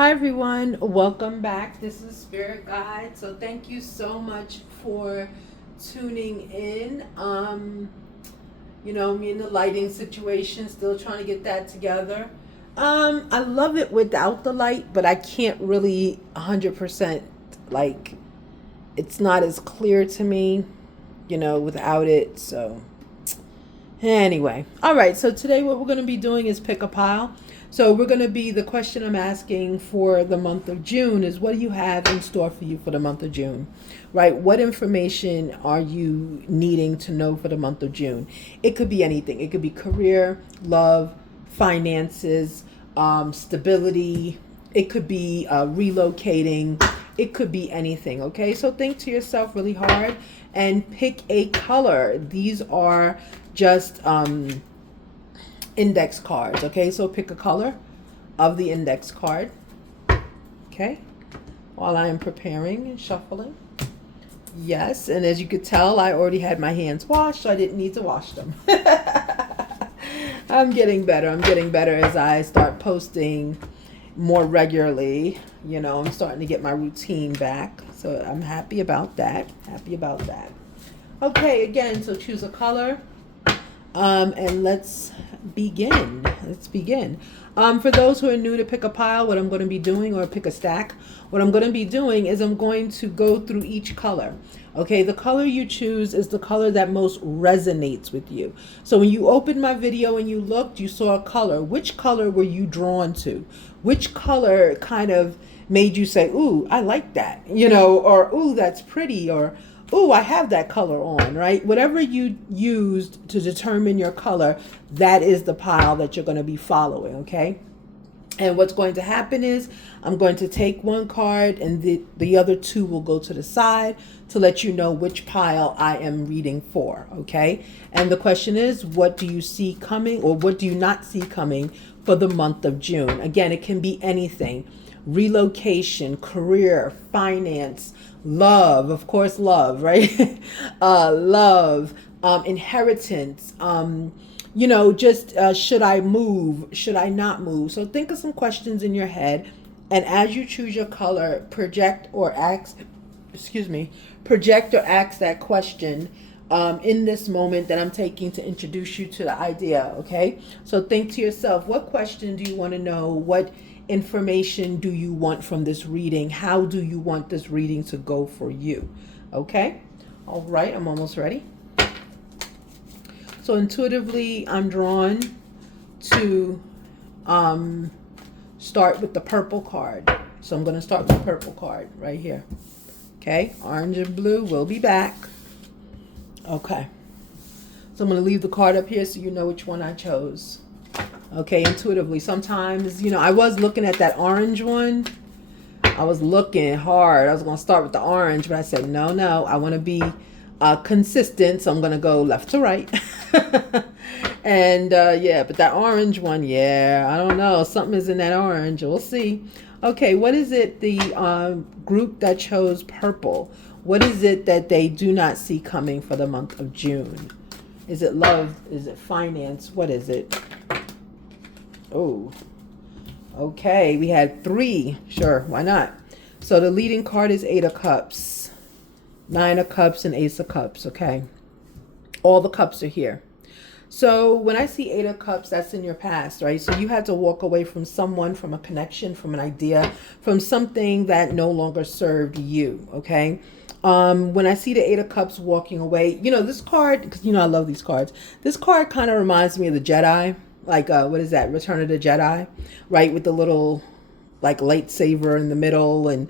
Hi everyone, welcome back. This is Spirit Guide. So thank you so much for tuning in. Me and the lighting situation, still trying to get that together. I love it without the light, but I can't really 100% like it's not as clear to me, without it. So anyway, all right. So today, what we're going to be doing is pick a pile. So we're going to be the question I'm asking for the month of June is what do you have in store for you for the month of June, right? What information are you needing to know for the month of June? It could be anything. It could be career, love, finances, stability. It could be relocating. It could be anything. Okay, so think to yourself really hard and pick a color. These are just index cards. Okay, so pick a color of the index card. Okay, while I am preparing and shuffling. Yes, and as you could tell, I already had my hands washed, so I didn't need to wash them. I'm getting better. I'm getting better as I start posting more regularly. I'm starting to get my routine back, so I'm happy about that. Happy about that. Okay, again, so choose a color. And let's begin. Let's begin. For those who are new to pick a pile, what I'm going to be doing, or pick a stack, what I'm going to be doing is I'm going to go through each color. Okay, the color you choose is the color that most resonates with you. So when you opened my video and you looked, you saw a color. Which color were you drawn to? Which color kind of made you say, ooh, I like that, or ooh, that's pretty, or ooh, I have that color on, right? Whatever you used to determine your color, that is the pile that you're going to be following, okay? And what's going to happen is I'm going to take one card and the other two will go to the side to let you know which pile I am reading for, okay? And the question is, what do you see coming or what do you not see coming for the month of June? Again, it can be anything. Relocation, career, finance, love, of course, love, right? Love, inheritance, just should I move? Should I not move? So think of some questions in your head. And as you choose your color, project or ask that question in this moment that I'm taking to introduce you to the idea, okay? So think to yourself, what question do you want to know? What information do you want from this reading? How do you want this reading to go for you? Okay? All right, I'm almost ready. So intuitively, I'm drawn to start with the purple card. So I'm going to start with the purple card right here. Okay, orange and blue, we'll be back. Okay. So I'm going to leave the card up here so you know which one I chose. Okay, intuitively. Sometimes, I was looking at that orange one. I was looking hard. I was going to start with the orange, but I said, no, I want to be consistent, so I'm going to go left to right. And but that orange one, I don't know. Something is in that orange. We'll see. Okay, what is it, the group that chose purple? What is it that they do not see coming for the month of June? Is it love? Is it finance? What is it? Oh, okay. We had 3. Sure, why not? So the leading card is 8 of Cups, 9 of Cups, and Ace of Cups. Okay. All the cups are here. So when I see 8 of Cups, that's in your past, right? So you had to walk away from someone, from a connection, from an idea, from something that no longer served you, okay? When I see the 8 of Cups walking away, this card, because I love these cards. This card kind of reminds me of the Jedi. Like, what is that? Return of the Jedi, right? With the little, like, lightsaber in the middle and,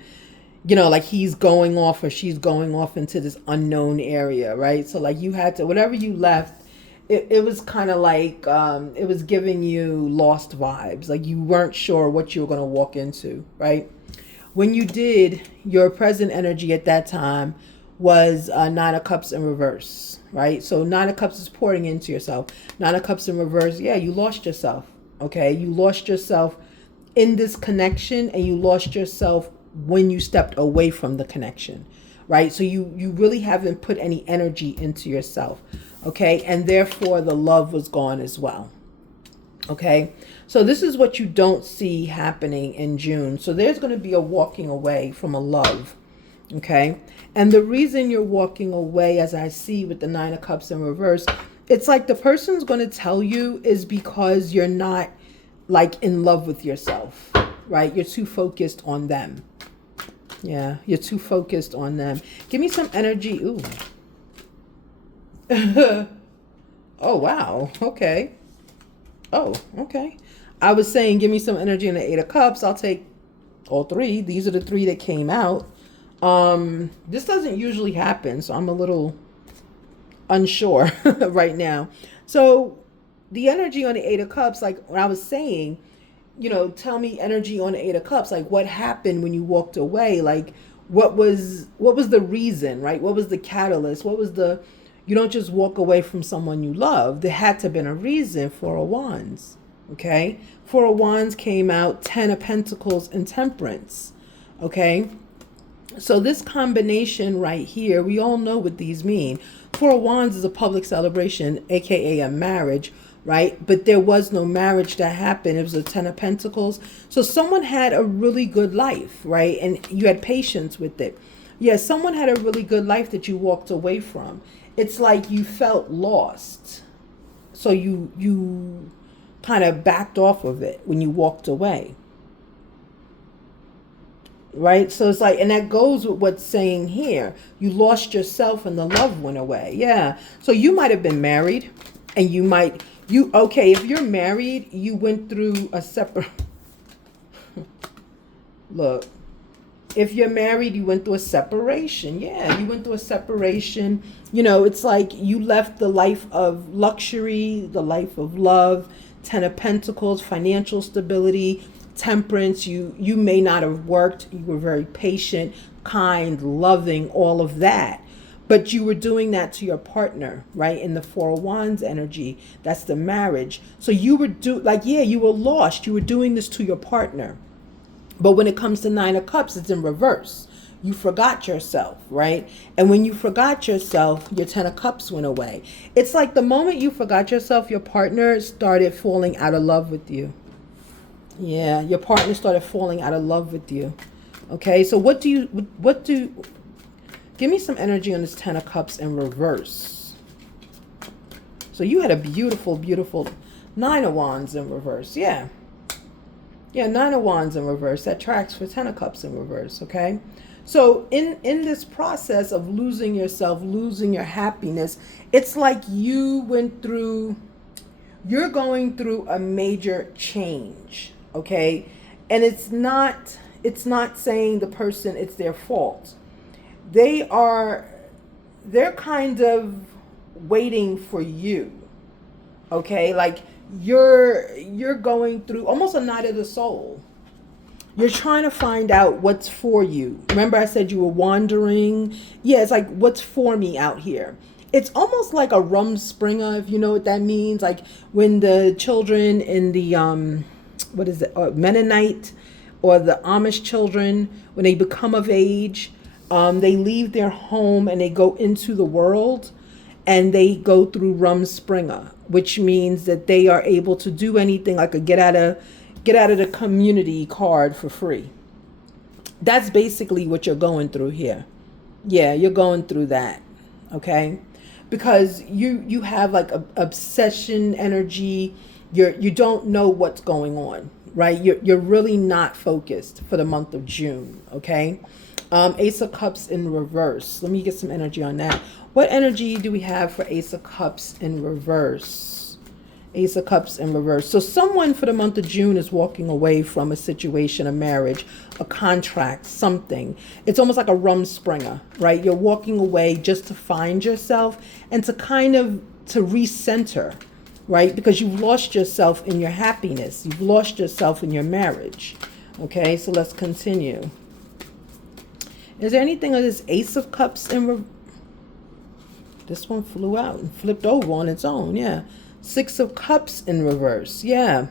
like he's going off or she's going off into this unknown area, right? So, like, you had to, whatever you left, it was kind of like, it was giving you lost vibes. Like, you weren't sure what you were going to walk into, right? When you did, your present energy at that time was 9 of Cups in reverse, right? So 9 of Cups is pouring into yourself. 9 of Cups in reverse, you lost yourself, okay? You lost yourself in this connection and you lost yourself when you stepped away from the connection, right? So you really haven't put any energy into yourself, okay? And therefore the love was gone as well. Okay, so this is what you don't see happening in June. So there's going to be a walking away from a love. Okay, and the reason you're walking away, as I see with the Nine of Cups in reverse, it's like the person's going to tell you is because you're not like in love with yourself, right? You're too focused on them. Yeah, you're too focused on them. Give me some energy. Ooh. Oh, wow. Okay. Oh, okay. I was saying, give me some energy in the Eight of Cups. I'll take all three. These are the three that came out. This doesn't usually happen, so I'm a little unsure right now. So the energy on the Eight of Cups, like when I was saying, tell me energy on the Eight of Cups, like what happened when you walked away? Like what was the reason, right? What was the catalyst? You don't just walk away from someone you love. There had to have been a reason. Four of Wands. Okay? Four of Wands came out, Ten of Pentacles and Temperance. Okay? So this combination right here, we all know what these mean. Four of Wands is a public celebration, aka a marriage, right? But there was no marriage that happened. It was a Ten of Pentacles. So someone had a really good life, right? And you had patience with it. Yeah, someone had a really good life that you walked away from. It's like you felt lost. So you kind of backed off of it when you walked away. Right? So it's like, and that goes with what's saying here. You lost yourself and the love went away. Yeah. So you might have been married and okay, if you're married, you went through a separate, look, if you're married, you went through a separation. Yeah, you went through a separation. It's like you left the life of luxury, the life of love, Ten of Pentacles, financial stability, Temperance. You may not have worked. You were very patient, kind, loving, all of that. But you were doing that to your partner, right? In the Four of Wands energy, that's the marriage. So you were you were lost. You were doing this to your partner. But when it comes to Nine of Cups, it's in reverse. You forgot yourself, right? And when you forgot yourself, your Ten of Cups went away. It's like the moment you forgot yourself, your partner started falling out of love with you. Yeah, your partner started falling out of love with you. Okay, so give me some energy on this Ten of Cups in reverse. So you had a beautiful, beautiful Nine of Wands in reverse. Yeah. Yeah, Nine of Wands in reverse. That tracks for Ten of Cups in reverse, okay? So in this process of losing yourself, losing your happiness, it's like you're going through a major change, okay? And it's not saying the person it's their fault. They're kind of waiting for you, okay? Like you're going through almost a night of the soul. You're trying to find out what's for you. Remember I said you were wandering? Yeah, it's like, what's for me out here? It's almost like a Rumspringa, if you know what that means. Like when the children in the, Mennonite or the Amish children, when they become of age, they leave their home and they go into the world and they go through Rumspringa, which means that they are able to do anything, like a get out of the community card for free. That's basically what you're going through here. Yeah, you're going through that. Okay? Because you have like a obsession energy. You don't know what's going on, right? You're really not focused for the month of June, okay? Ace of Cups in reverse. Let me get some energy on that. What energy do we have for Ace of Cups in reverse? Ace of Cups in reverse. So someone for the month of June is walking away from a situation, a marriage, a contract, something. It's almost like a Rumspringa, right? You're walking away just to find yourself and to recenter, right? Because you've lost yourself in your happiness. You've lost yourself in your marriage. Okay, so let's continue. Is there anything on this Ace of Cups in reverse? This one flew out and flipped over on its own, yeah. Six of Cups in reverse, yeah.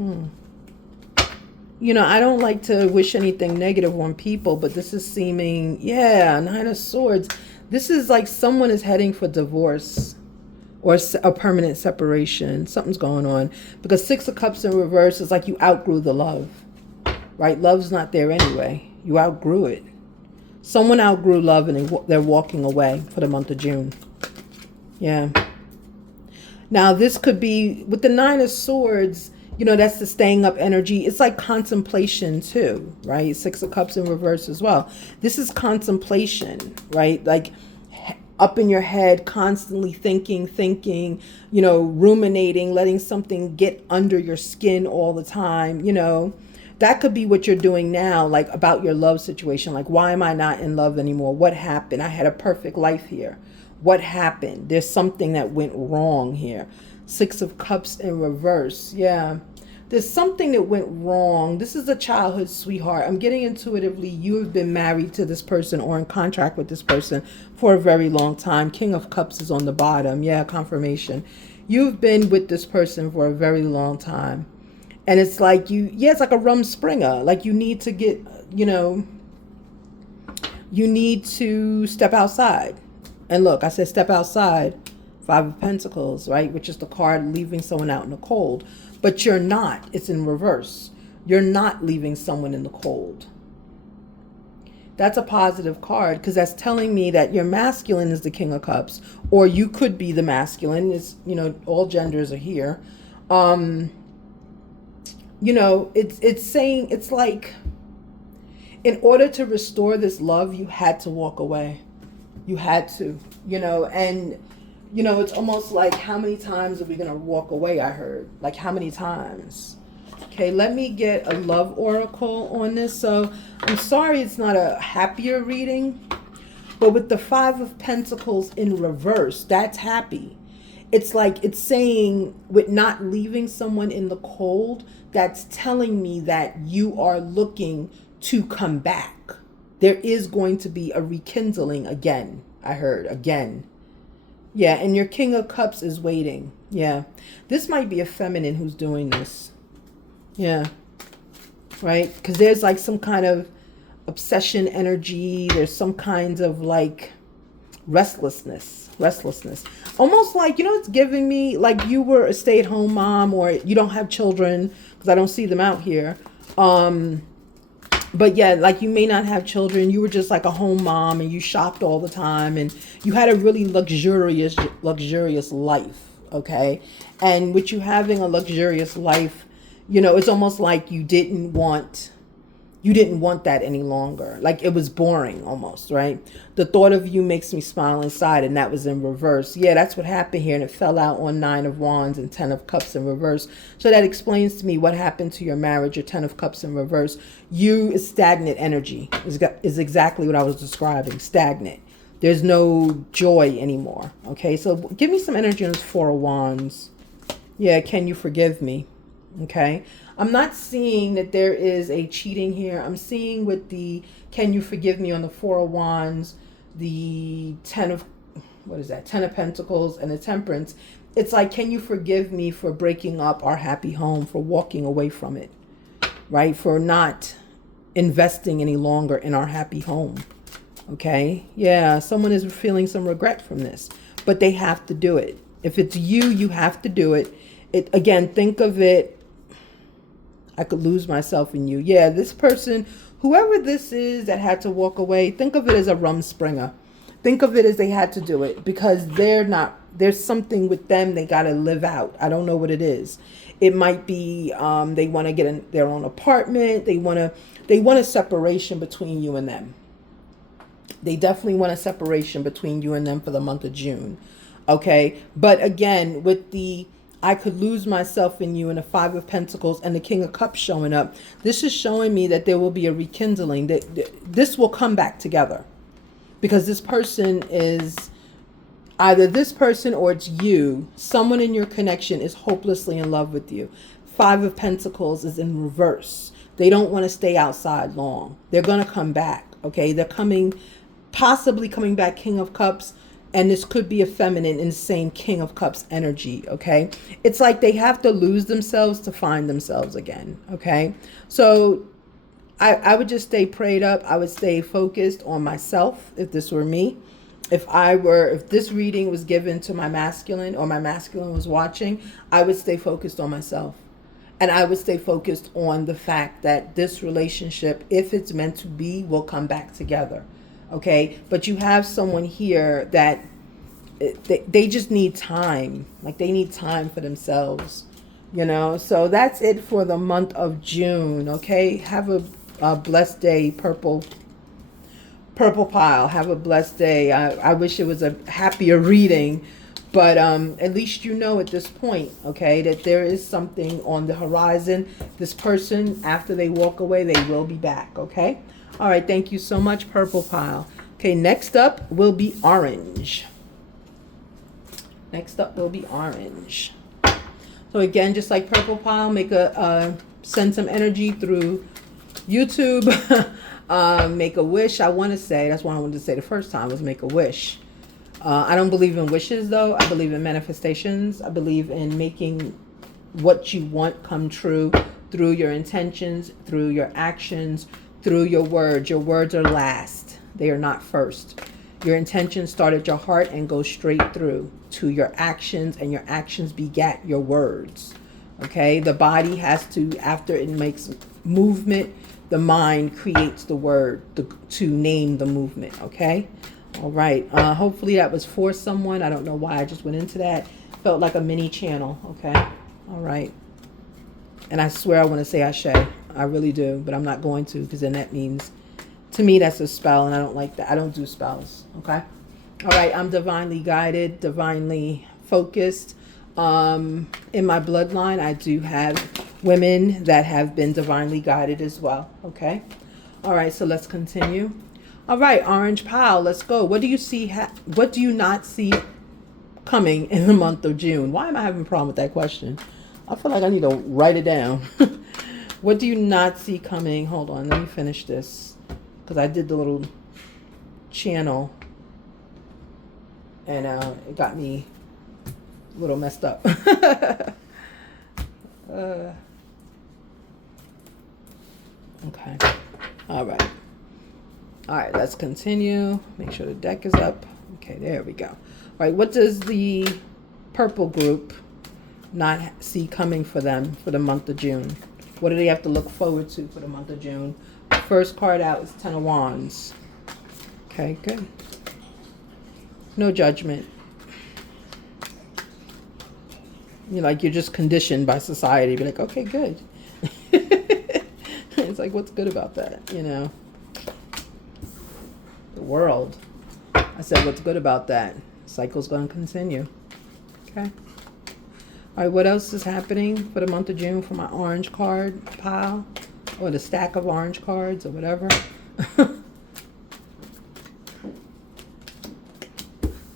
I don't like to wish anything negative on people, but this is seeming, yeah, Nine of Swords. This is like someone is heading for divorce. or a permanent separation. Something's going on, because Six of Cups in reverse is like you outgrew the love, right? Love's not there anyway. You outgrew it. Someone outgrew love and they're walking away for the month of June. Yeah. Now this could be with the Nine of Swords. You know, that's the staying up energy. It's like contemplation too, right? Six of Cups in reverse as well. This is contemplation, right? Like up in your head, constantly thinking, you know, ruminating, letting something get under your skin all the time, you know. That could be what you're doing now, like about your love situation. Like, why am I not in love anymore? What happened? I had a perfect life here. What happened? There's something that went wrong here. Six of Cups in reverse. Yeah. There's something that went wrong. This is a childhood sweetheart. I'm getting intuitively you have been married to this person or in contract with this person for a very long time. King of Cups is on the bottom. Yeah, confirmation. You've been with this person for a very long time. And it's like it's like a Rumspringa. Like you need to get, you know, you need to step outside. And look, I said step outside. Five of Pentacles, right? Which is the card leaving someone out in the cold. But you're not. It's in reverse. You're not leaving someone in the cold. That's a positive card, because that's telling me that your masculine is the King of Cups, or you could be the masculine. It's, you know, all genders are here. You know, it's saying, it's like, in order to restore this love, you had to walk away. You had to, you know, and you know, it's almost like, how many times are we going to walk away? I heard, like, how many times? Okay, let me get a love oracle on this. So I'm sorry it's not a happier reading, but with the Five of Pentacles in reverse, that's happy. It's like, it's saying with not leaving someone in the cold, that's telling me that you are looking to come back. There is going to be a rekindling again. I heard again. Yeah, and your King of Cups is waiting. Yeah. This might be a feminine who's doing this. Yeah. Right? Because there's like some kind of obsession energy. There's some kinds of like restlessness. Almost like, you know, it's giving me like you were a stay-at-home mom, or you don't have children, because I don't see them out here. But yeah, like you may not have children. You were just like a home mom and you shopped all the time and you had a really luxurious life. Okay. And with you having a luxurious life, you know, it's almost like you didn't want that any longer. Like it was boring almost, right? The thought of you makes me smile inside, and that was in reverse. Yeah, that's what happened here, and it fell out on Nine of Wands and Ten of Cups in reverse. So that explains to me what happened to your marriage, your Ten of Cups in reverse. You is stagnant energy is exactly what I was describing, stagnant. There's no joy anymore, okay? So give me some energy on this Four of Wands. Yeah, can you forgive me? Okay. I'm not seeing that there is a cheating here. I'm seeing with the can you forgive me on the Four of Wands, the Ten of Pentacles, and the Temperance. It's like, can you forgive me for breaking up our happy home, for walking away from it, right? For not investing any longer in our happy home. Okay. Yeah. Someone is feeling some regret from this, but they have to do it. If it's you, you have to do it. Again, think of it. I could lose myself in you. Yeah, this person, whoever this is that had to walk away, think of it as a Rumspringa. Think of it as they had to do it because there's something with them they got to live out. I don't know what it is. It might be they want to get their own apartment. They want a separation between you and them. They definitely want a separation between you and them for the month of June. Okay, but again, with the I could lose myself in you and the Five of Pentacles and the King of Cups showing up, this is showing me that there will be a rekindling, that this will come back together, because this person is either this person or it's you. Someone in your connection is hopelessly in love with you. Five of Pentacles is in reverse. They don't want to stay outside long. They're going to come back. Okay, they're possibly coming back. King of Cups. And this could be a feminine in the same King of Cups energy, okay? It's like they have to lose themselves to find themselves again, okay? So I would just stay prayed up. I would stay focused on myself if this were me. if this reading was given to my masculine, or my masculine was watching, I would stay focused on myself. And I would stay focused on the fact that this relationship, if it's meant to be, will come back together. Okay? But you have someone here that they just need time. Like, they need time for themselves. So that's it for the month of June. Okay? Have a blessed day, purple pile. Have a blessed day. I wish it was a happier reading, but at least you know at this point, okay, that there is something on the horizon. This person, after they walk away, they will be back. Okay. All right. Thank you so much, purple pile. Okay. Next up will be orange. So again, just like purple pile, send some energy through YouTube. Make a wish. I want to say, that's what I wanted to say the first time, was make a wish. I don't believe in wishes, though. I believe in manifestations. I believe in making what you want come true through your intentions, through your actions, through your words. Your words are last. They are not first. Your intentions start at your heart and go straight through to your actions, and your actions begat your words. Okay? The body has to, after it makes movement, the mind creates the word to name the movement. Okay? All right. Hopefully that was for someone. I don't know why I just went into that. Felt like a mini channel. Okay? All right. And I swear I want to say Ashe. I really do. But I'm not going to, because then that means, to me, that's a spell. And I don't like that. I don't do spells. Okay? All right. I'm divinely guided, divinely focused. In my bloodline, I do have women that have been divinely guided as well. Okay? All right. So let's continue. All right, orange pile, let's go. What do you see? What do you not see coming in the month of June? Why am I having a problem with that question? I feel like I need to write it down. What do you not see coming? Hold on, let me finish this, because I did the little channel and it got me a little messed up. Okay. All right. All right, let's continue. Make sure the deck is up. Okay, there we go. All right, what does the purple group not see coming for them for the month of June? What do they have to look forward to for the month of June? First card out is Ten of Wands. Okay, good. No judgment. You're just conditioned by society. Be like, okay, good. It's like, what's good about that, The world. I said, what's good about that? Cycle's going to continue. Okay. All right, what else is happening for the month of June for my orange card pile? Or the stack of orange cards or whatever.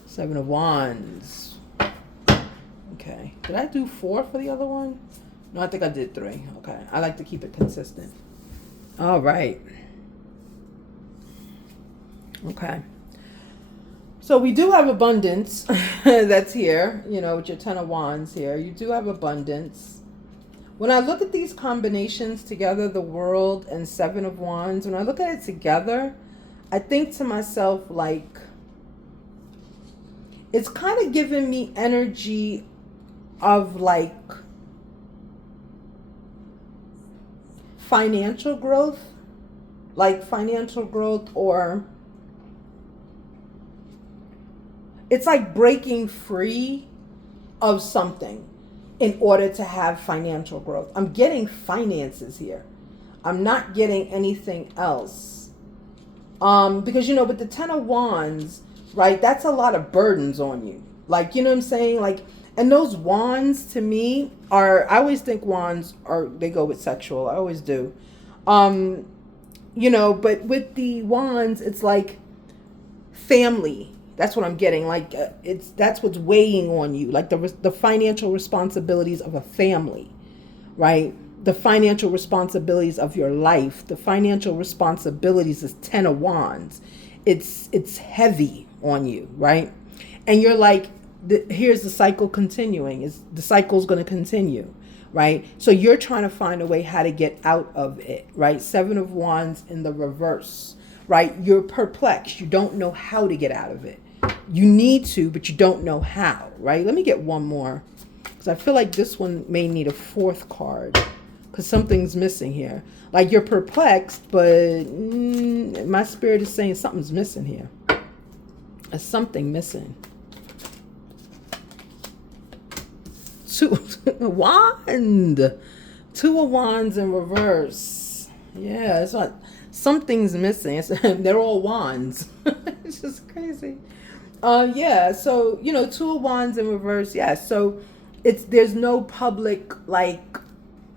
Seven of Wands. Okay. Did I do 4 for the other one? No, I think I did 3. Okay. I like to keep it consistent. All right. Okay. So we do have abundance that's here, with your Ten of Wands here. You do have abundance. When I look at these combinations together, the World and Seven of Wands, when I look at it together, I think to myself, like, it's kind of giving me energy of, like, financial growth. Or it's like breaking free of something in order to have financial growth. I'm getting finances here. I'm not getting anything else. Because, with the Ten of Wands, right, that's a lot of burdens on you. Like, you know what I'm saying? Like, and those wands to me I always think wands they go with sexual. I always do. But with the wands, it's like family. That's what I'm getting. Like, that's what's weighing on you. Like the financial responsibilities of a family, right? The financial responsibilities of your life. The financial responsibilities is Ten of Wands. It's heavy on you, right? And you're like, here's the cycle continuing. The cycle's going to continue, right? So you're trying to find a way how to get out of it, right? Seven of Wands in the reverse, right? You're perplexed. You don't know how to get out of it, You need to, but you don't know how, right? Let me get one more, because I feel like this one may need a fourth card, because something's missing here. Like you're perplexed, but my spirit is saying something's missing here. There's something missing. Two of Wands in reverse. Yeah, it's like something's missing. They're all wands. It's just crazy. Yeah, so Two of Wands in reverse. Yeah, so there's no public, like,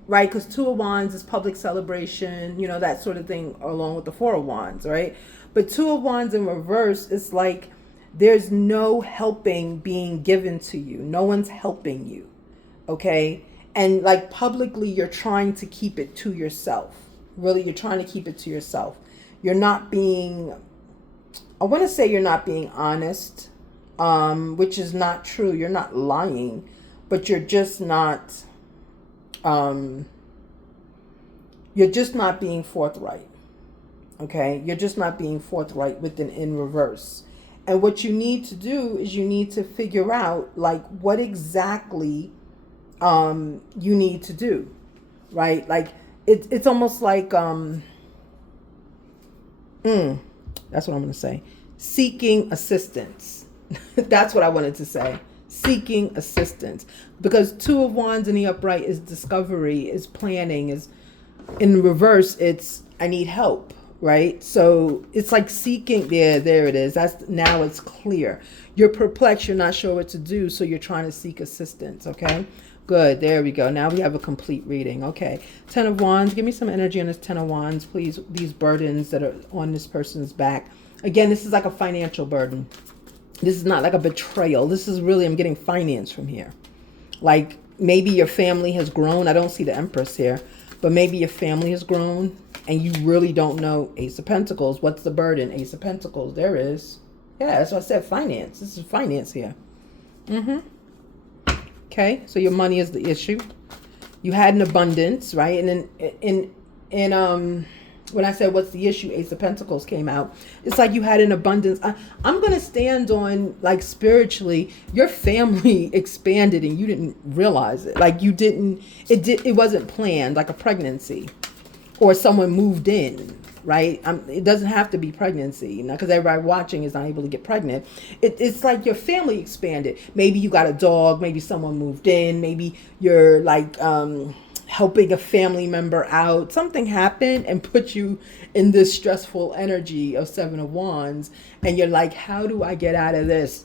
right, because Two of Wands is public celebration, that sort of thing, along with the Four of Wands, right? But Two of Wands in reverse is like there's no helping being given to you. No one's helping you, okay? And like publicly, you're trying to keep it to yourself. Really, you're trying to keep it to yourself. You're not being, I want to say you're not being honest, which is not true. You're not lying, but you're just not being forthright. Okay, you're just not being forthright with an in reverse. And what you need to do is you need to figure out like what exactly you need to do, right? Like it's almost like that's what I'm going to say. Seeking assistance. That's what I wanted to say. Seeking assistance. Because Two of Wands in the upright is discovery, is planning, is in reverse, it's I need help, right? So it's like seeking, there it is. Now it's clear. You're perplexed, you're not sure what to do, so you're trying to seek assistance, okay? Good, there we go. Now we have a complete reading. Okay, Ten of Wands. Give me some energy on this Ten of Wands, please. These burdens that are on this person's back. Again, this is like a financial burden. This is not like a betrayal. This is really, I'm getting finance from here. Like maybe your family has grown. I don't see the Empress here, but maybe your family has grown and you really don't know. Ace of Pentacles. What's the burden? Ace of Pentacles. There is. Yeah, that's what I said. Finance. This is finance here. Okay, so your money is the issue. You had an abundance, right? And then when I said what's the issue, Ace of Pentacles came out. It's like you had an abundance. I'm going to stand on, like, spiritually, your family expanded and you didn't realize it. Like it wasn't planned, like a pregnancy or someone moved in, right? It doesn't have to be pregnancy, because everybody watching is not able to get pregnant. It's like your family expanded. Maybe you got a dog, maybe someone moved in, maybe you're like helping a family member out. Something happened and put you in this stressful energy of Seven of Wands, and you're like, how do I get out of this?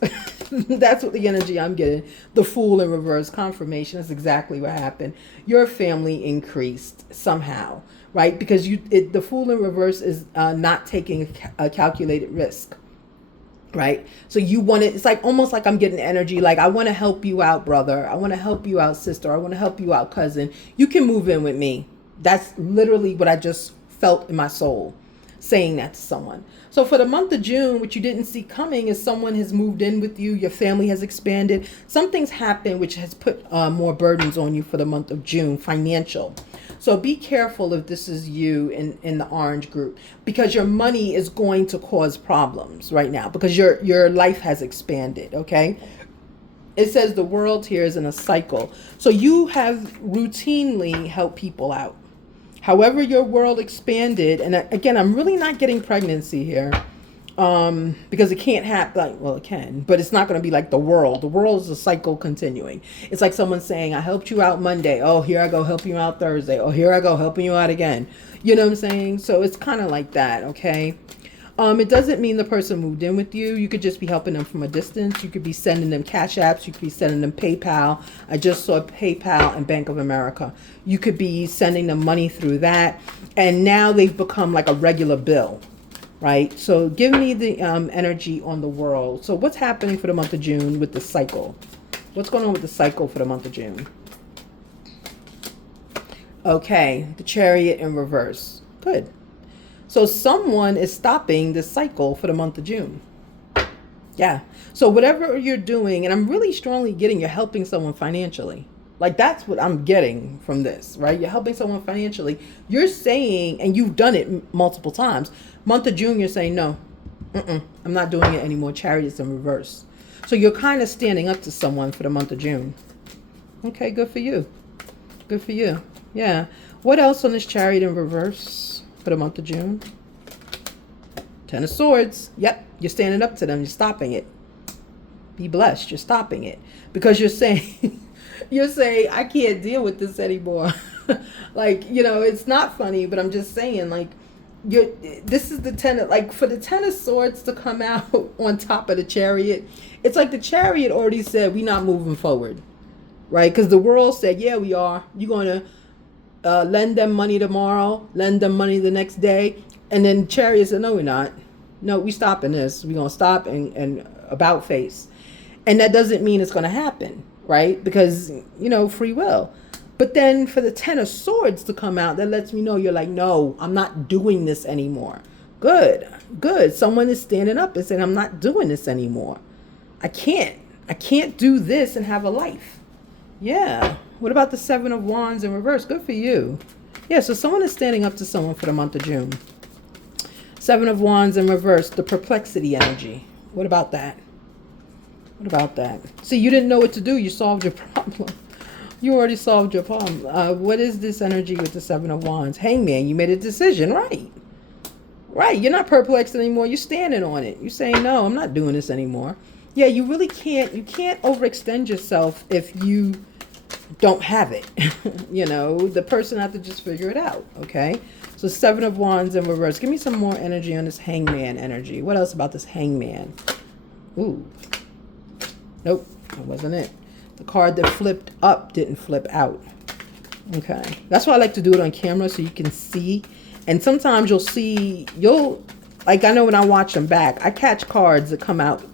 That's what the energy I'm getting. The Fool in reverse, confirmation. That's exactly what happened. Your family increased somehow, right? Because the Fool in reverse is not taking a calculated risk, right? So you want it. It's like almost like I'm getting energy. Like, I want to help you out, brother. I want to help you out, sister. I want to help you out, cousin. You can move in with me. That's literally what I just felt in my soul, saying that to someone. So for the month of June, what you didn't see coming is someone has moved in with you. Your family has expanded. Something's happened which has put more burdens on you for the month of June, financial. So be careful if this is you in the orange group, because your money is going to cause problems right now because your life has expanded, okay? It says the world here is in a cycle. So you have routinely helped people out. However, your world expanded, and again, I'm really not getting pregnancy here, because it can't happen. Like, well, it can, but it's not going to be like the world. The world is a cycle continuing. It's like someone saying, "I helped you out Monday. Oh, here I go helping you out Thursday. Oh, here I go helping you out again." You know what I'm saying? So it's kind of like that, okay? It doesn't mean the person moved in with you. You could just be helping them from a distance. You could be sending them Cash Apps. You could be sending them PayPal. I just saw PayPal and Bank of America. You could be sending them money through that. And now they've become like a regular bill, right? So give me the energy on the world. So what's happening for the month of June with the cycle? What's going on with the cycle for the month of June? Okay, the Chariot in reverse. Good. So someone is stopping this cycle for the month of June. Yeah. So whatever you're doing, and I'm really strongly getting you're helping someone financially. Like, that's what I'm getting from this, right? You're helping someone financially. You're saying, and you've done it multiple times, month of June, you're saying, no, I'm not doing it anymore. Chariot's in reverse. So you're kind of standing up to someone for the month of June. Okay, good for you. Good for you. Yeah. What else on this Chariot in reverse for the month of June? Ten of Swords. Yep, you're standing up to them. You're stopping it. Be blessed. You're stopping it. Because you're saying, you're saying, I can't deal with this anymore. Like, it's not funny, but I'm just saying, like, this is the like for the Ten of Swords to come out on top of the Chariot, it's like the Chariot already said, we're not moving forward. Right? Because the world said, yeah, we are. You're going to lend them money tomorrow, lend them money the next day. And then Chariot said, no, we're not. No, we stopping this. We're going to stop and about face. And that doesn't mean it's going to happen, right? Because, free will. But then for the Ten of Swords to come out, that lets me know you're like, no, I'm not doing this anymore. Good, good. Someone is standing up and saying, I'm not doing this anymore. I can't do this and have a life. Yeah. What about the Seven of Wands in reverse? Good for you. Yeah, so someone is standing up to someone for the month of June. Seven of Wands in reverse, the perplexity energy. What about that? What about that? See, you didn't know what to do. You solved your problem. You already solved your problem. What is this energy with the Seven of Wands? Hangman, you made a decision, right? Right, you're not perplexed anymore. You're standing on it. You're saying, no, I'm not doing this anymore. Yeah, you really can't. You can't overextend yourself if you don't have it. The person has to just figure it out, okay? So Seven of Wands in reverse. Give me some more energy on this Hangman energy. What else about this Hangman? Ooh. Nope, that wasn't it. The card that flipped up didn't flip out. Okay. That's why I like to do it on camera so you can see. And sometimes like I know when I watch them back, I catch cards that come out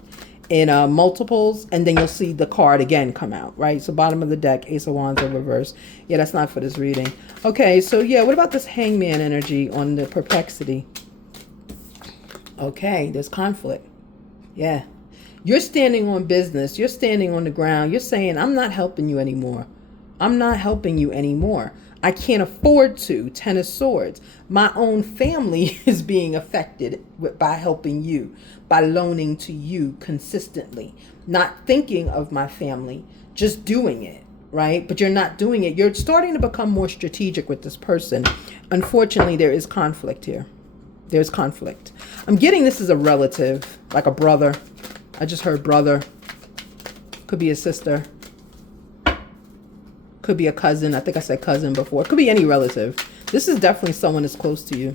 in multiples, and then you'll see the card again come out, right? So bottom of the deck, Ace of Wands in reverse. Yeah, that's not for this reading. Okay, so yeah, what about this Hangman energy on the perplexity? Okay, there's conflict. Yeah. You're standing on business. You're standing on the ground. You're saying, I'm not helping you anymore. I'm not helping you anymore. I can't afford to. Ten of Swords. My own family is being affected by helping you, by loaning to you consistently. Not thinking of my family, just doing it, right? But you're not doing it. You're starting to become more strategic with this person. Unfortunately, there is conflict here. There's conflict. I'm getting this as a relative, like a brother. I just heard brother. Could be a sister. Could be a cousin. I think I said cousin before. Could be any relative. This is definitely someone that's close to you.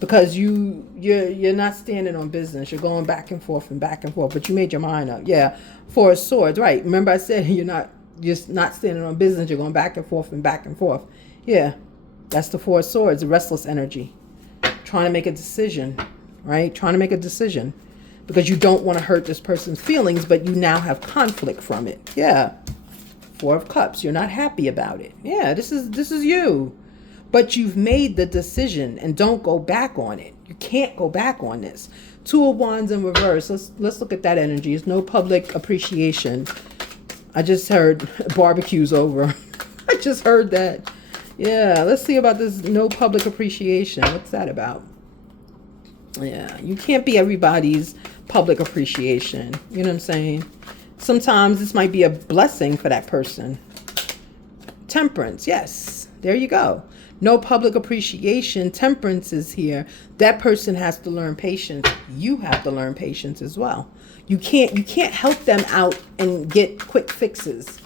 Because you're not standing on business. You're going back and forth and back and forth. But you made your mind up. Yeah. Four of Swords. Right. Remember I said you're not standing on business. You're going back and forth and back and forth. Yeah. That's the Four of Swords. The restless energy. Trying to make a decision. Right. Trying to make a decision. Because you don't want to hurt this person's feelings, but you now have conflict from it. Yeah. Four of Cups. You're not happy about it. Yeah, this is you. But you've made the decision and don't go back on it. You can't go back on this. Two of Wands in reverse. Let's look at that energy. It's no public appreciation. I just heard barbecue's over. I just heard that. Yeah, let's see about this no public appreciation. What's that about? Yeah, you can't be everybody's public appreciation. You know what I'm saying? Sometimes this might be a blessing for that person. Temperance, yes. There you go. No public appreciation. Temperance is here. That person has to learn patience. You have to learn patience as well. You can't help them out and get quick fixes.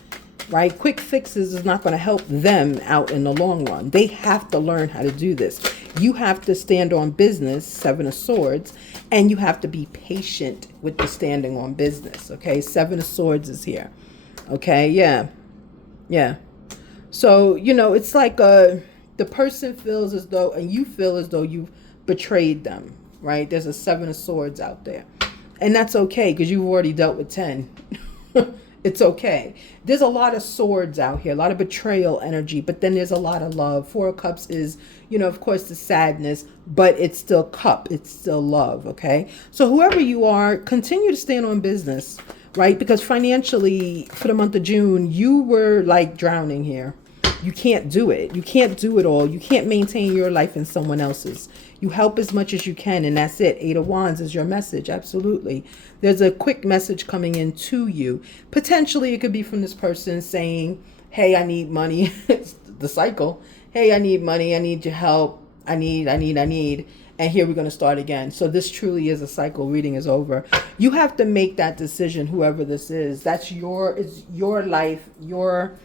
Right? Quick fixes is not going to help them out in the long run. They have to learn how to do this. You have to stand on business, Seven of Swords, and you have to be patient with the standing on business. Okay, Seven of Swords is here. Okay, yeah. So, it's like the person feels as though, and you feel as though you've betrayed them, right? There's a Seven of Swords out there. And that's okay, because you've already dealt with 10. It's okay. There's a lot of swords out here, a lot of betrayal energy, but then there's a lot of love. Four of Cups is, of course, the sadness, but it's still cup. It's still love, okay? So whoever you are, continue to stand on business, right? Because financially, for the month of June, you were like drowning here. You can't do it. You can't do it all. You can't maintain your life in someone else's. You help as much as you can, and that's it. Eight of Wands is your message. Absolutely. There's a quick message coming in to you. Potentially, it could be from this person saying, hey, I need money. It's the cycle. Hey, I need money. I need your help. I need. And here we're going to start again. So this truly is a cycle. Reading is over. You have to make that decision, whoever this is. It's your life, your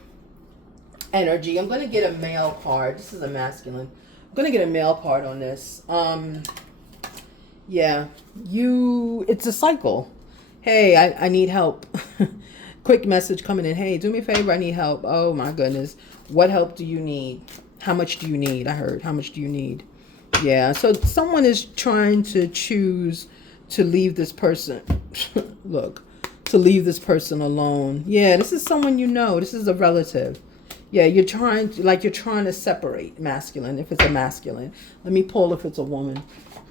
energy. I'm going to get a male card. This is a masculine. I'm going to get a male card on this. Yeah, it's a cycle. Hey, I need help. Quick message coming in. Hey, do me a favor. I need help. Oh my goodness. What help do you need? How much do you need? I heard. How much do you need? Yeah, so someone is trying to choose to leave this person. Look, to leave this person alone. Yeah, this is someone you know. This is a relative. Yeah, you're trying to separate masculine, if it's a masculine. Let me pull if it's a woman.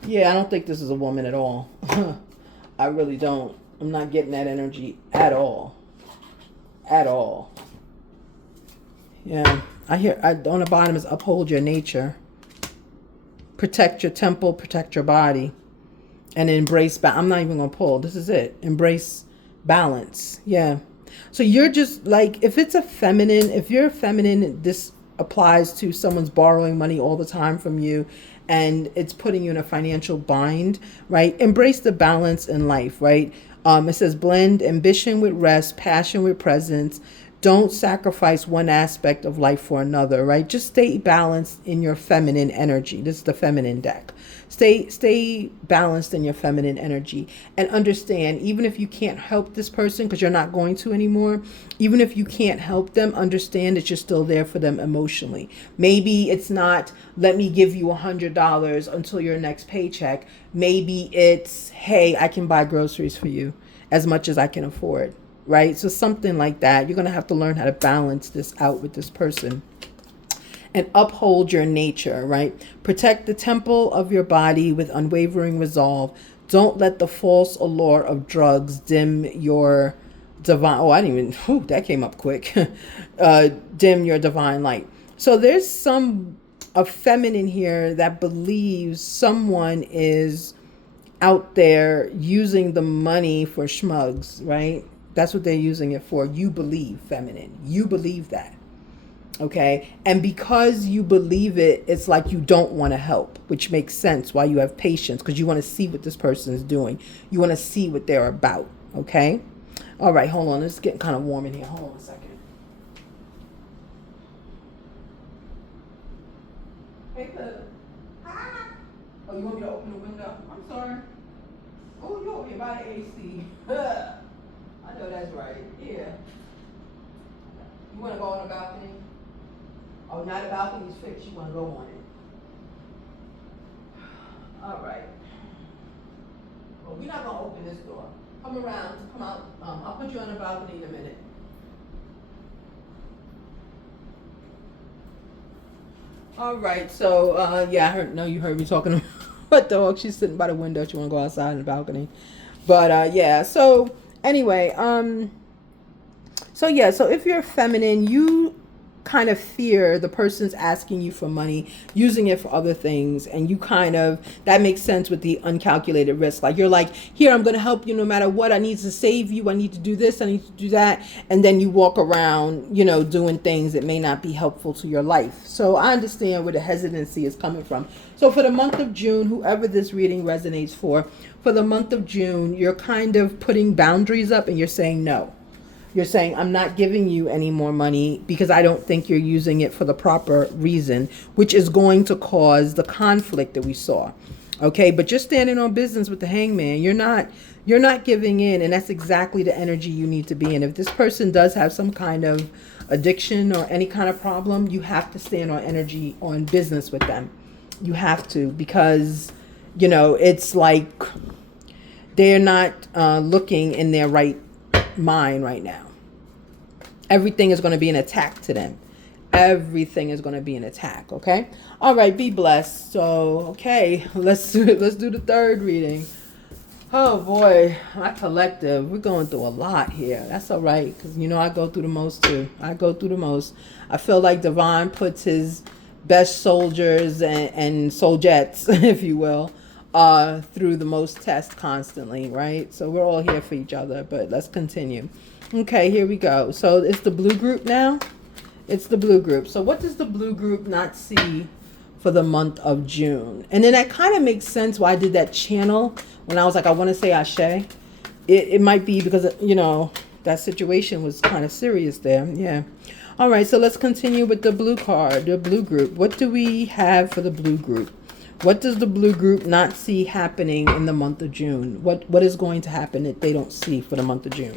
Yeah, I don't think this is a woman at all. I really don't. I'm not getting that energy at all. At all. Yeah, on the bottom is uphold your nature. Protect your temple, protect your body, and embrace. I'm not even going to pull. This is it. Embrace balance. Yeah. So you're just like, if you're feminine, this applies to someone's borrowing money all the time from you and it's putting you in a financial bind, right? Embrace the balance in life, right? It says blend ambition with rest, passion with presence. Don't sacrifice one aspect of life for another, right? Just stay balanced in your feminine energy. This is the feminine deck. Stay balanced in your feminine energy and understand, even if you can't help this person because you're not going to anymore, even if you can't help them, understand that you're still there for them emotionally. Maybe it's not, let me give you $100 until your next paycheck. Maybe it's, hey, I can buy groceries for you as much as I can afford. Right? So something like that. You're going to have to learn how to balance this out with this person and uphold your nature, right? Protect the temple of your body with unwavering resolve. Don't let the false allure of drugs dim your divine. Oh, I didn't even, whew, that came up quick. Dim your divine light. So there's a feminine here that believes someone is out there using the money for schmugs, right? That's what they're using it for. You believe, feminine. You believe that. Okay? And because you believe it, it's like you don't want to help, which makes sense why you have patience, because you want to see what this person is doing. You want to see what they're about. Okay? All right, hold on. It's getting kind of warm in here. Hold on a second. Hey, Philip. Hi. Oh, you want me to open the window? I'm sorry. Oh, you're over here by the AC. I know that's right. Yeah. You want to go on the balcony? Oh, now the balcony's fixed. You want to go on it. All right. Well, we're not going to open this door. Come around. Come out. I'll put you on the balcony in a minute. All right. So, yeah, you heard me talking to my dog. She's sitting by the window. She want to go outside in the balcony. But, yeah. So, anyway, so if you're feminine, you kind of fear the person's asking you for money, using it for other things, and that makes sense with the uncalculated risk. Like, you're like, here, I'm going to help you no matter what. I need to save you. I need to do this. I need to do that. And then you walk around, doing things that may not be helpful to your life. So I understand where the hesitancy is coming from. So for the month of June, whoever this reading resonates for the month of June, you're kind of putting boundaries up and you're saying no. You're saying, I'm not giving you any more money because I don't think you're using it for the proper reason, which is going to cause the conflict that we saw. Okay, but you're standing on business with the Hangman. You're not giving in, and that's exactly the energy you need to be in. If this person does have some kind of addiction or any kind of problem, you have to stand on business with them. You have to, because it's like they're not looking in their right mind right now. Everything is going to be an attack to them. Everything is going to be an attack. Okay. All right. Be blessed. So, okay, let's do the third reading. Oh boy, my collective, we're going through a lot here. That's all right, because I go through the most too. I feel like Divine puts his best soldiers and soldiettes, if you will, through the most tests constantly, right? So we're all here for each other, but let's continue. Okay, here we go. So it's the blue group now. It's the blue group. So what does the blue group not see for the month of June? And then that kind of makes sense why I did that channel when I was like, I want to say Ashe. It might be because, you know, that situation was kind of serious there. Yeah. All right, so let's continue with the blue card, the blue group. What do we have for the blue group? What does the blue group not see happening in the month of June? What is going to happen that they don't see for the month of June?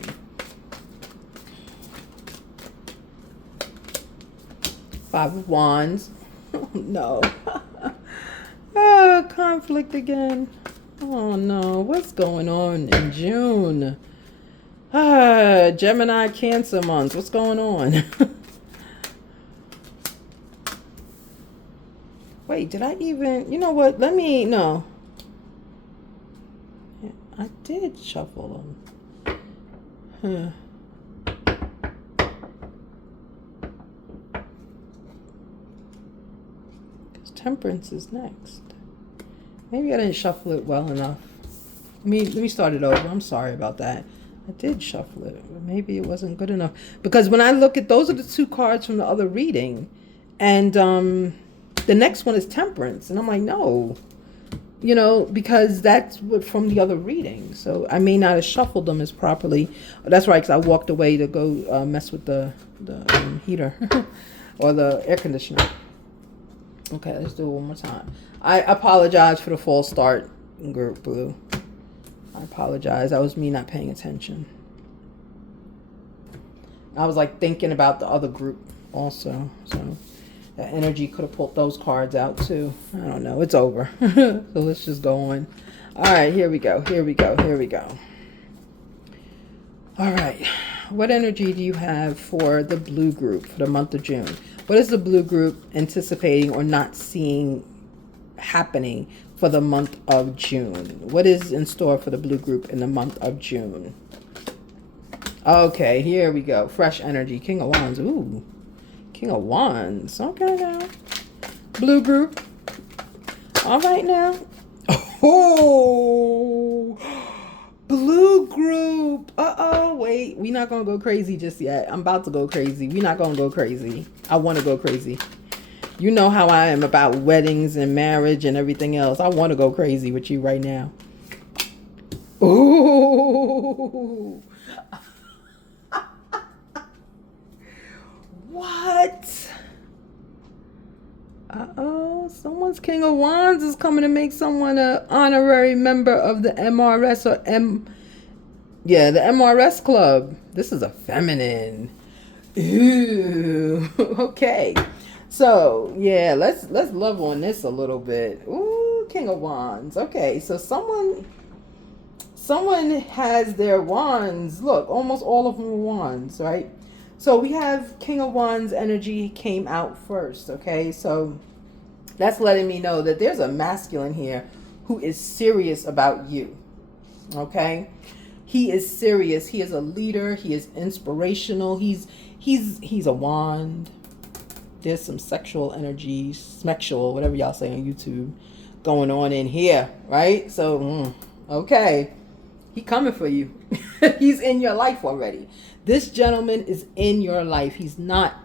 Five of Wands. No. Conflict again. Oh no, what's going on in June? Gemini, Cancer month. What's going on? Wait, did I even, you know what? No. Yeah, I did shuffle them. Because Temperance is next. Maybe I didn't shuffle it well enough. Let me start it over. I'm sorry about that. I did shuffle it, but maybe it wasn't good enough. Because when I look at, those are the two cards from the other reading. And the next one is Temperance. And I'm like, no. You know, because that's what from the other reading. So I may not have shuffled them as properly. That's right, because I walked away to go mess with the heater or the air conditioner. Okay, let's do it one more time. I apologize for the false start, group blue. I apologize. That was me not paying attention. I was like thinking about the other group also. So that energy could have pulled those cards out too. I don't know. It's over. So let's just go on. All right, here we go. Here we go. Here we go. All right. What energy do you have for the blue group for the month of June? What is the blue group anticipating or not seeing happening for the month of June? What is in store for the blue group in the month of June? Okay, here we go. Fresh energy. King of Wands. Ooh. King of Wands. Okay now. Blue group. All right now. Oh. Blue group. Uh-oh. Wait. We're not going to go crazy just yet. I'm about to go crazy. We're not going to go crazy. I want to go crazy. You know how I am about weddings and marriage and everything else. I want to go crazy with you right now. Ooh. What? Uh-oh. Someone's King of Wands is coming to make someone an honorary member of the MRS or the MRS club. This is a feminine. Ooh. Okay. So, yeah, let's love on this a little bit. Ooh, King of Wands. Okay, so someone has their wands. Look, almost all of them are wands, right? So we have King of Wands energy came out first, okay? So that's letting me know that there's a masculine here who is serious about you, okay? He is serious. He is a leader. He is inspirational. He's a wand. There's some sexual energy, smexual, whatever y'all say on YouTube, going on in here, right? So, okay. He coming for you. He's in your life already. This gentleman is in your life. He's not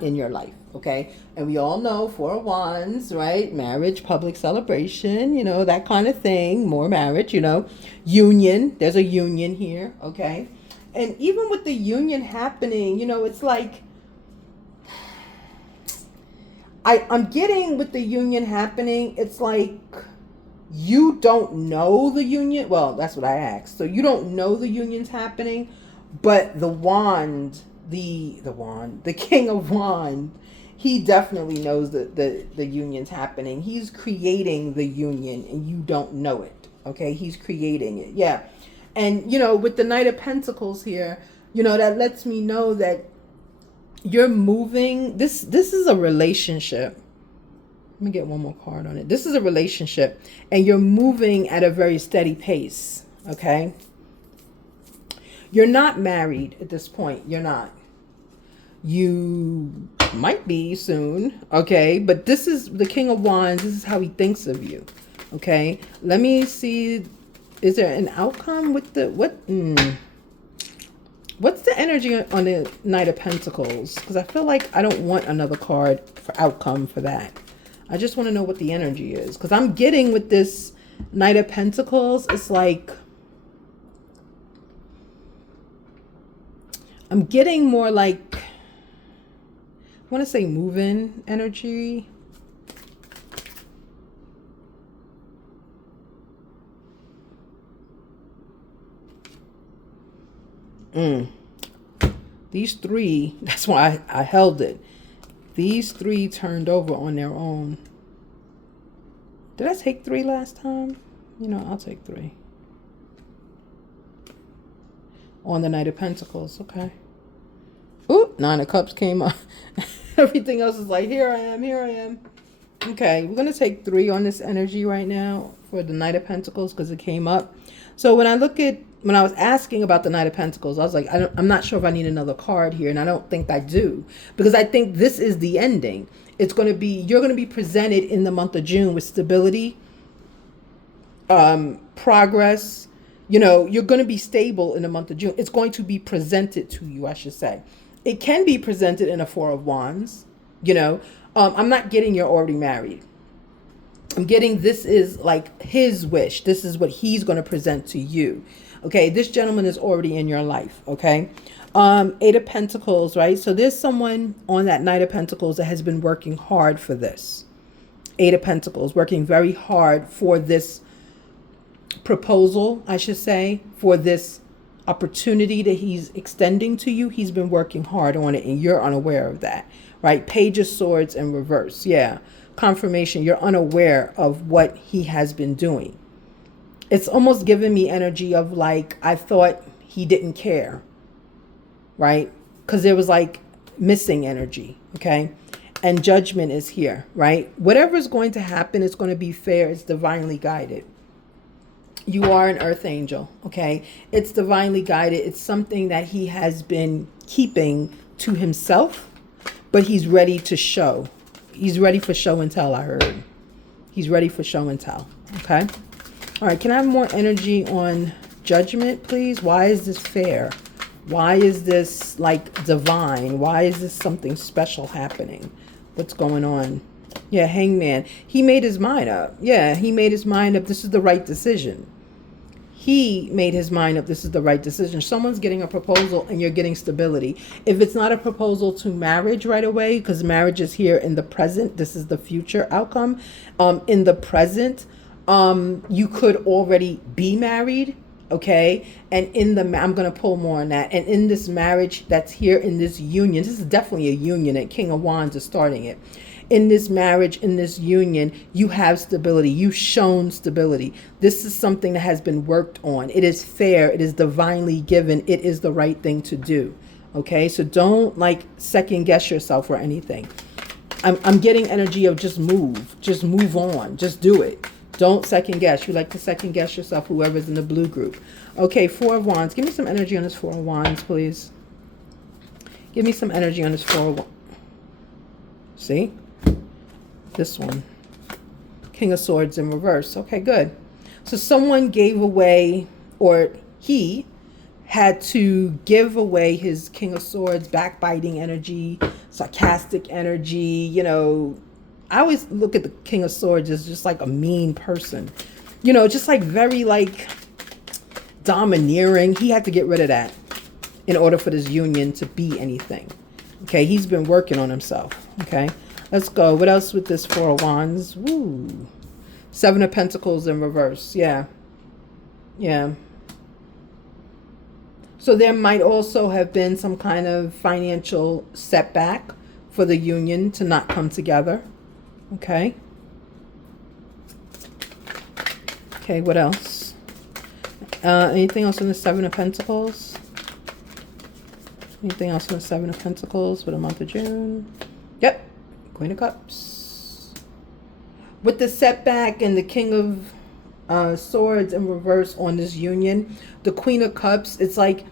in your life, okay? And we all know Four of Wands, right? Marriage, public celebration, you know, that kind of thing. More marriage, you know. Union. There's a union here, okay? And even with the union happening, you know, it's like, I'm getting with the union happening, it's like you don't know the union. Well, that's what I asked. So you don't know the union's happening, but the wand, the King of Wands, he definitely knows that the union's happening. He's creating the union and you don't know it. Okay, he's creating it. Yeah. And you know, with the Knight of Pentacles here, you know, that lets me know that you're moving. This is a relationship. Let me get one more card on it. This is a relationship and you're moving at a very steady pace, okay? You're not married at this point. You're not. You Might be soon, okay? But this is the King of Wands. This is how he thinks of you, okay? Let me see. Is there an outcome with the, what's the energy on the Knight of Pentacles? Because I feel like I don't want another card for outcome for that. I just want to know what the energy is. Because I'm getting with this Knight of Pentacles, it's like, I'm getting more like, I want to say move-in energy. These three, that's why I held it. These three turned over on their own. Did I take 3 last time? You know, I'll take 3. On the Knight of Pentacles, okay. Ooh, 9 of Cups came up. Everything else is like, here I am, here I am. Okay, we're going to take 3 on this energy right now for the Knight of Pentacles because it came up. So when I look at, when I was asking about the Knight of Pentacles, I was like, I'm not sure if I need another card here, and I don't think I do. Because I think this is the ending. It's going to be, you're going to be presented in the month of June with stability, progress. You know, you're going to be stable in the month of June. It's going to be presented to you, I should say. It can be presented in a 4 of Wands, you know. I'm not getting you're already married. I'm getting this is like his wish. This is what he's going to present to you. Okay, this gentleman is already in your life, okay? 8 of Pentacles, right? So there's someone on that Knight of Pentacles that has been working hard for this. 8 of Pentacles, working very hard for this proposal, I should say, for this opportunity that he's extending to you. He's been working hard on it and you're unaware of that, right? Page of Swords in reverse. Yeah. Confirmation. You're unaware of what he has been doing. It's almost giving me energy of like, I thought he didn't care, right? Because there was like missing energy. Okay. And Judgment is here, right? Whatever is going to happen, it's going to be fair. It's divinely guided. You are an earth angel, okay? It's divinely guided. It's something that he has been keeping to himself, but he's ready to show. He's ready for show and tell, I heard. He's ready for show and tell, okay? All right, can I have more energy on Judgment, please? Why is this fair? Why is this like divine? Why is this something special happening? What's going on? Yeah, Hangman. He made his mind up. Yeah, he made his mind up. This is the right decision. He made his mind up. This is the right decision. Someone's getting a proposal and you're getting stability. If it's not a proposal to marriage right away, because marriage is here in the present, this is the future outcome. In the present, you could already be married. Okay. And in the, I'm going to pull more on that. And in this marriage that's here in this union, this is definitely a union and King of Wands is starting it. In this marriage, in this union, you have stability. You've shown stability. This is something that has been worked on. It is fair. It is divinely given. It is the right thing to do. Okay, so don't like second guess yourself or anything. I'm getting energy of just move on, just do it. Don't second guess. You like to second guess yourself, whoever's in the blue group. Okay, 4 of Wands. Give me some energy on this 4 of Wands, please. Give me some energy on this 4 of Wands. See? This one. King of Swords in reverse. Okay, good. So someone gave away, or he had to give away his King of Swords, backbiting energy, sarcastic energy. You know, I always look at the King of Swords as just like a mean person. You know, just like very like domineering. He had to get rid of that in order for this union to be anything. Okay, he's been working on himself. Okay. Let's go. What else with this 4 of Wands? Woo. 7 of Pentacles in reverse. Yeah. Yeah. So there might also have been some kind of financial setback for the union to not come together. Okay. Okay, what else? Anything else in the 7 of Pentacles? Anything else in the 7 of Pentacles for the month of June? Yep. Queen of Cups. With the setback and the King of Swords in reverse on this union, the Queen of Cups, it's like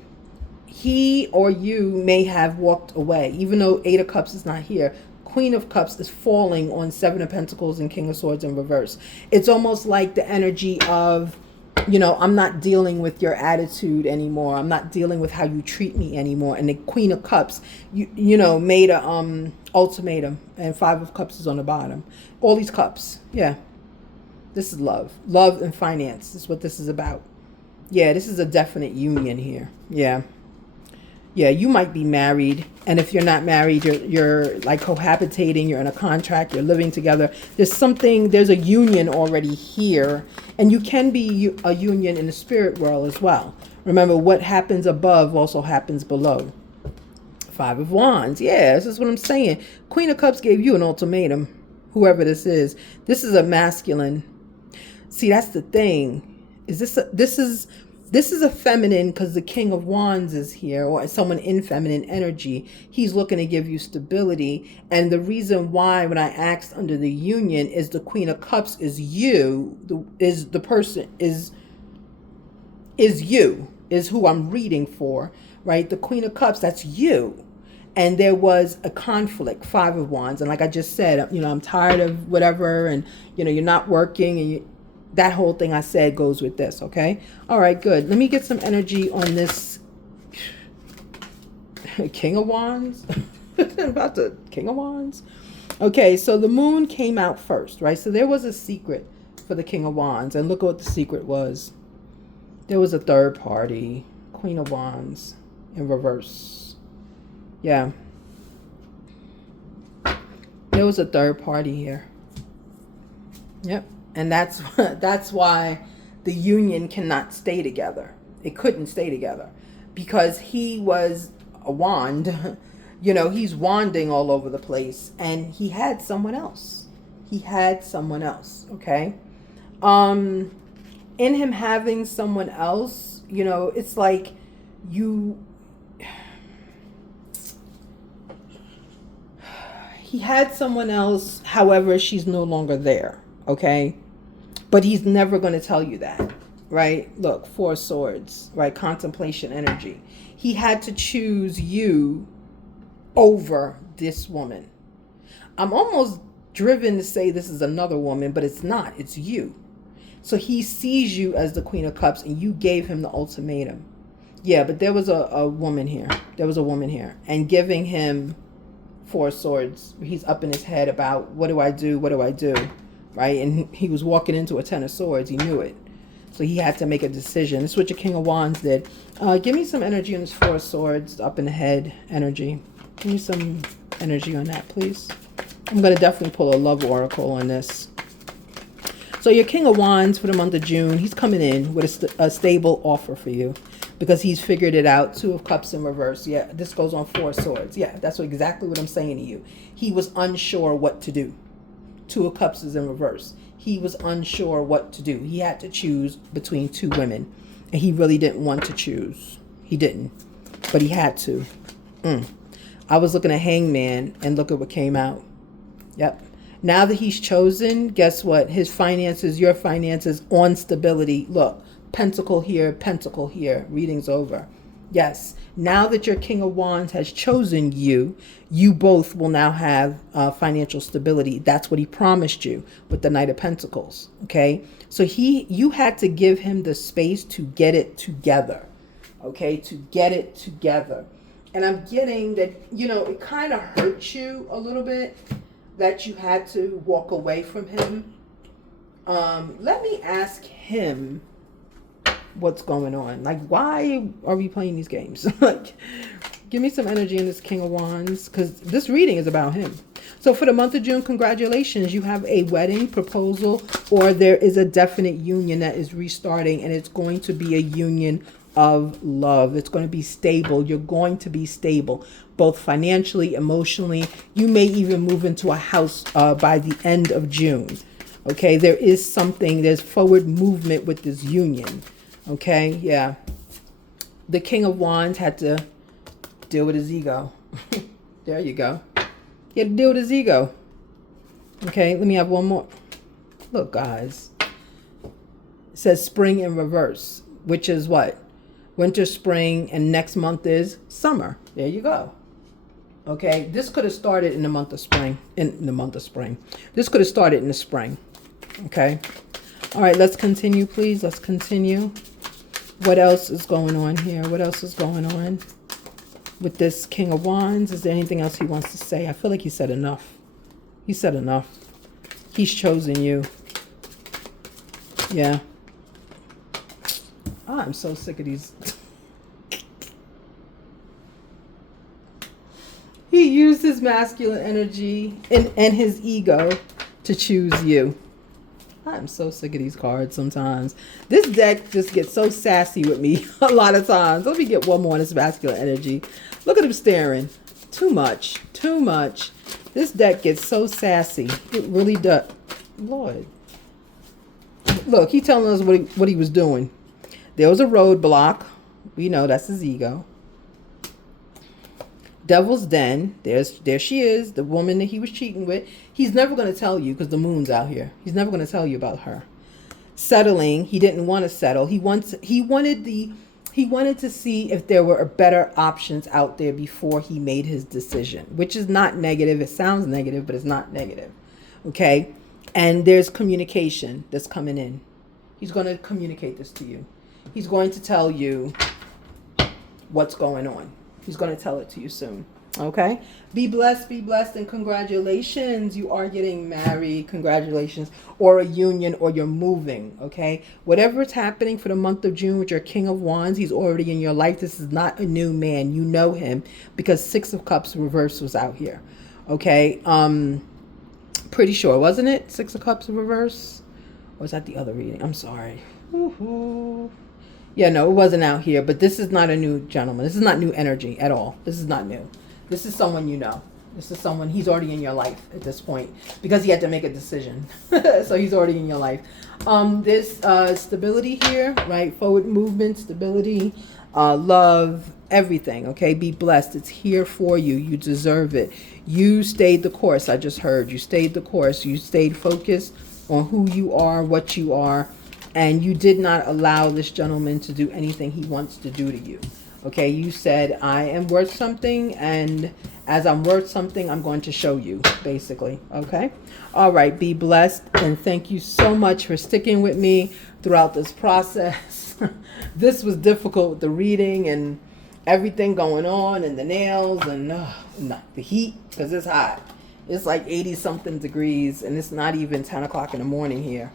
he or you may have walked away, even though Eight of Cups is not here. Queen of Cups is falling on Seven of Pentacles and King of Swords in reverse. It's almost like the energy of, I'm not dealing with your attitude anymore. I'm not dealing with how you treat me anymore. And the Queen of Cups, made a ultimatum, and Five of Cups is on the bottom. All these cups, yeah. This is love. Love and finance is what this is about. Yeah, this is a definite union here. Yeah. Yeah, you might be married, and if you're not married, you're like cohabitating, you're in a contract, you're living together. There's a union already here, and you can be a union in the spirit world as well. Remember, what happens above also happens below. Five of Wands. Yeah, this is what I'm saying. Queen of Cups gave you an ultimatum, whoever this is. This is a masculine. See, that's the thing. This is a feminine because the King of Wands is here, or someone in feminine energy. He's looking to give you stability. And the reason why, when I asked under the union, is the Queen of Cups is you, is who I'm reading for, right? The Queen of Cups, that's you. And there was a conflict, Five of Wands. And like I just said, I'm tired of whatever, and, you're not working, and that whole thing I said goes with this, okay? All right, good. Let me get some energy on this King of Wands. About the King of Wands. Okay, so the moon came out first, right? So there was a secret for the King of Wands. And look at what the secret was. There was a third party. Queen of Wands in reverse. Yeah. There was a third party here. Yep. And that's why the union cannot stay together. It couldn't stay together because he was a wand. He's wanding all over the place, and he had someone else. Okay? In him having someone else, it's like he had someone else, however, she's no longer there. Okay? But he's never going to tell you that, right? Look, Four of Swords, right? Contemplation energy. He had to choose you over this woman. I'm almost driven to say this is another woman, but it's not. It's you. So he sees you as the Queen of Cups, and you gave him the ultimatum. Yeah, but there was a woman here. And giving him Four of Swords, he's up in his head about, what do I do? What do I do? Right? And he was walking into a Ten of Swords. He knew it. So he had to make a decision. This is what your King of Wands did. Give me some energy on this Four of Swords, up in the head energy. Give me some energy on that, please. I'm going to definitely pull a love oracle on this. So your King of Wands for the month of June, he's coming in with a stable offer for you because he's figured it out. Two of Cups in reverse. Yeah, this goes on Four of Swords. Yeah, that's exactly what I'm saying to you. He was unsure what to do. Two of Cups is in reverse. He was unsure what to do. He had to choose between two women, and he really didn't want to choose. He didn't, but he had to. I was looking at Hangman, and look at what came out. Yep. Now that he's chosen, guess what? His finances, your finances, on stability. Look, pentacle here, reading's over. Yes, now that your King of Wands has chosen you, you both will now have financial stability. That's what he promised you with the Knight of Pentacles, okay? So you had to give him the space to get it together, okay? To get it together. And I'm getting that, it kind of hurt you a little bit that you had to walk away from him. Let me ask him what's going on. Like, why are we playing these games? Like, give me some energy in this King of Wands, because this reading is about him. So for the month of June, congratulations. You have a wedding proposal, or there is a definite union that is restarting, and it's going to be a union of love. It's going to be stable. You're going to be stable, both financially, emotionally. You may even move into a house by the end of June. Okay, there's forward movement with this union. Okay, yeah. The King of Wands had to deal with his ego. There you go. He had to deal with his ego. Okay, let me have one more. Look, guys. It says spring in reverse, which is what? winter, spring, and next month is summer. There you go. Okay, this could have started in the month of spring. In the month of spring. This could have started in the spring. Okay. All right, let's continue, please. Let's continue. What else is going on here? What else is going on with this King of Wands? Is there anything else he wants to say? I feel like he said enough. He said enough. He's chosen you. Yeah. I'm so sick of these. He used his masculine energy and his ego to choose you. I'm so sick of these cards sometimes. This deck just gets so sassy with me a lot of times. Let me get one more on this masculine energy. Look at him staring. Too much. Too much. This deck gets so sassy. It really does. Lord. Look, he telling us what he was doing. There was a roadblock. We know that's his ego. Devil's Den. There she is, the woman that he was cheating with. He's never going to tell you because the moon's out here. He's never going to tell you about her. Settling. He didn't want to settle. He wanted to see if there were better options out there before he made his decision, which is not negative. It sounds negative, but it's not negative. Okay? And there's communication that's coming in. He's going to communicate this to you. He's going to tell you what's going on. He's going to tell it to you soon. Okay? Be blessed, and congratulations. You are getting married. Congratulations. Or a union, or you're moving. Okay? Whatever's happening for the month of June with your King of Wands, he's already in your life. This is not a new man. You know him because Six of Cups reverse was out here. Okay? Pretty sure, wasn't it? Six of Cups reverse? Or was that the other reading? I'm sorry. Woohoo. Yeah, no, it wasn't out here, but this is not a new gentleman. This is not new energy at all. This is not new. This is someone you know. This is someone, he's already in your life at this point because he had to make a decision. So he's already in your life. There's stability here, right? Forward movement, stability, love, everything, okay? Be blessed. It's here for you. You deserve it. You stayed the course. I just heard you stayed the course. You stayed focused on who you are, what you are. And you did not allow this gentleman to do anything he wants to do to you. Okay, you said, I am worth something, and as I'm worth something, I'm going to show you, basically. Okay? All right, be blessed, and thank you so much for sticking with me throughout this process. This was difficult with the reading and everything going on, and the nails, and the heat, because it's hot. It's like 80-something degrees, and it's not even 10 o'clock in the morning here.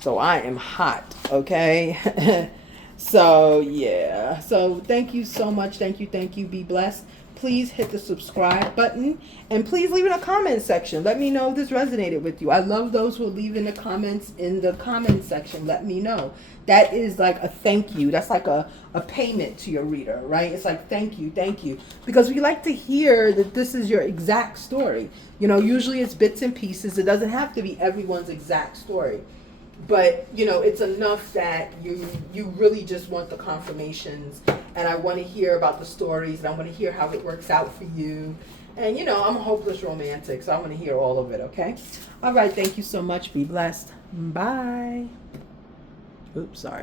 So I am hot, okay? So, yeah. So, thank you so much. Thank you. Be blessed. Please hit the subscribe button. And please leave in a comment section. Let me know if this resonated with you. I love those who leave in the comments in the comment section. Let me know. That is like a thank you. That's like a payment to your reader, right? It's like, thank you. Because we like to hear that this is your exact story. You know, usually it's bits and pieces. It doesn't have to be everyone's exact story. But, you know, it's enough that you really just want the confirmations. And I want to hear about the stories. And I want to hear how it works out for you. And, you know, I'm a hopeless romantic. So I want to hear all of it, okay? All right. Thank you so much. Be blessed. Bye. Oops, sorry.